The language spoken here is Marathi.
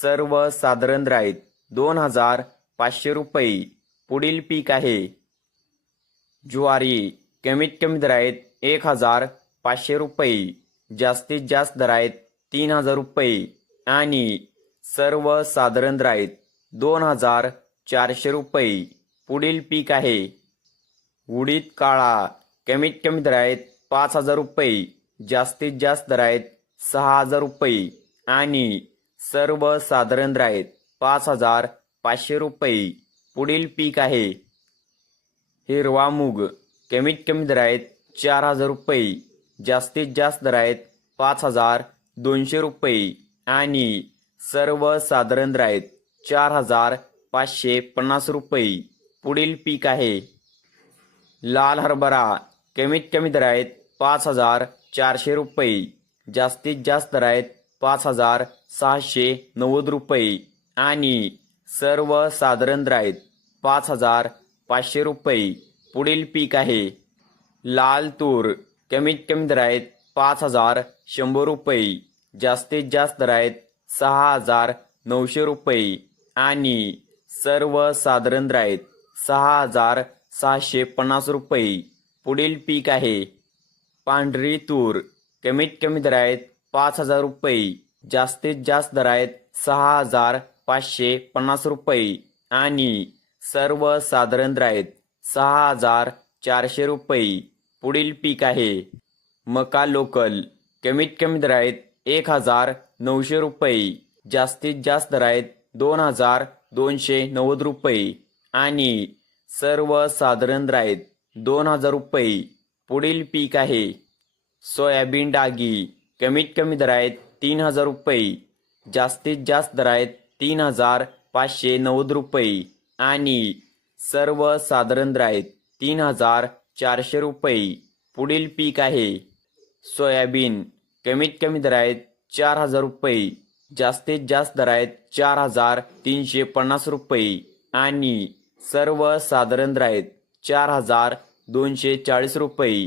सर्व साधारण दर दोन हजार पाचशे रुपये. पुढील पीक आहे. ज्वारी. कमीत कमी दर आहेत एक हजार पाचशे रुपये. जास्तीत जास्त दर आहेत तीन हजार रुपये. आणि सर्व साधारण दर दोन हजार चारशे रुपये. पुढील पीक आहे. उडीद काळा. कमीत कमी दरायत पाच हजार रुपये. जास्तीत जास्त दर आहेत सहा हजार रुपये. आणि सर्व साधारण आहेत पाच हजार पाचशे रुपये. पुढील पीक आहे. हिरवा मूग. कमीत कमी दर आहेत चार हजार रुपये. जास्तीत जास्त दर आहेत पाच हजार दोनशे रुपये. आणि सर्व साधारण आहेत चार हजार पाचशे पन्नास रुपये. पुढील पीक आहे. लाल हरभरा. कमीत कमी दर आहेत पाच हजार चारशे रुपये. जास्तीत जास्त दर आहेत पाच हजार सहाशे नव्वद रुपये. आणि सर्व साधारण दर पाच हजार पाचशे रुपये. पुढील पीक आहे. लाल तूर. कमीत कमी दर आहेत पाच हजार शंभर रुपये. जास्तीत जास्त दर सहा हजार नऊशे रुपये. आणि सर्व साधारण दर सहा हजार सहाशे पन्नास रुपये. पुढील पीक आहे. पांढरी तूर. कमीत कमी दर आहेत पाच हजार रुपये. जास्तीत जास्त दर आहेत सहा हजार पाचशे पन्नास रुपये. आणि सर्व साधारण दर आहेत सहा हजार चारशे रुपये. पुढील पीक आहे. मका लोकल. कमीत कमी दर आहेत एक हजार नऊशे रुपये. जास्तीत जास्त दर आहेत दोन हजार दोनशे नव्वद रुपये. आणि सर्व साधारण दर आहेत दोन हजार रुपये. पुढील पीक आहे. सोयाबीन डागी. कमीत कमी दर आहेत तीन हजार रुपये जास्तीत जास्त दर आहेत तीन हजार पाचशे नव्वद रुपये आणि सर्व साधारण दर आहेत तीन हजार चारशे रुपये. पुढील पीक आहे सोयाबीन कमीत कमी दर आहेत चार हजार रुपये जास्तीत जास्त दर आहेत चार हजार तीनशे पन्नास रुपये आणि सर्व साधारण दर आहेत चार हजार दोनशे चाळीस रुपये.